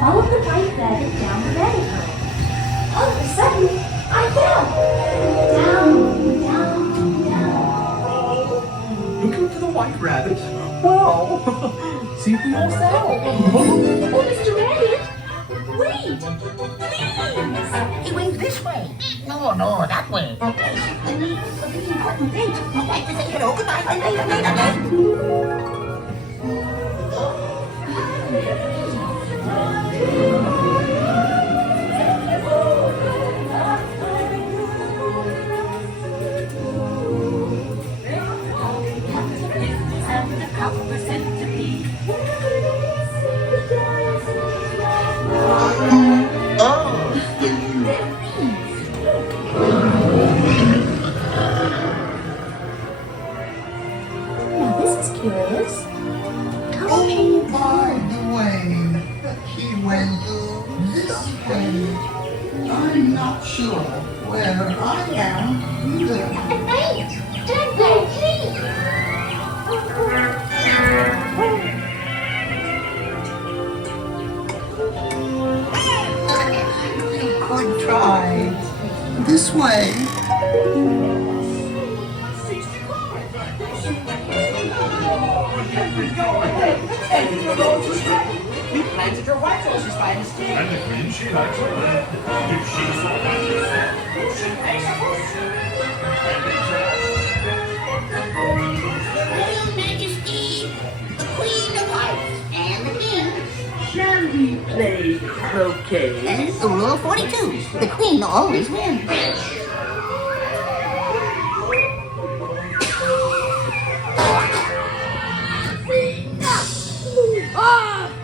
followed the white rabbit down the rabbit hole. All of a sudden, I fell. Down, down, down. Looking for the white rabbit? Wow! See if we all fell. Oh, Mr. Rabbit, wait, please. He went this way. No, no, that way. A really important date. I'd like to say hello, goodbye, goodbye. Now this is curious. Oh, by the way, he went this way. I'm not sure where I am either. Hey, don't go, please. Good try. This way. You planted your white roses by mistake. And the queen, she likes her red. If she's so happy, she makes a push. Royal Majesty, the Queen of Hearts, and the King. Shall we play croquet? Rule 42, the Queen always wins.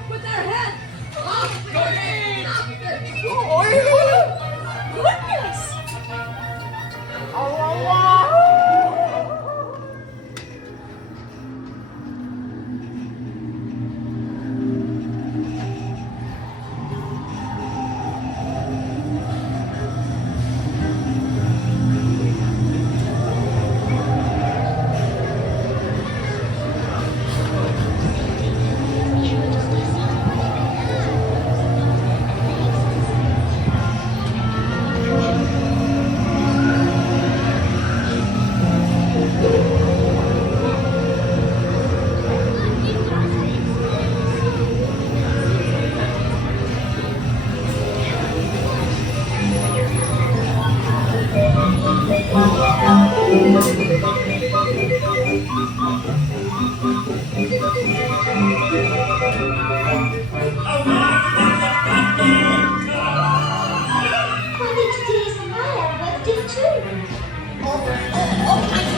With their head. Goodness. Honey, today's my birthday too. Oh,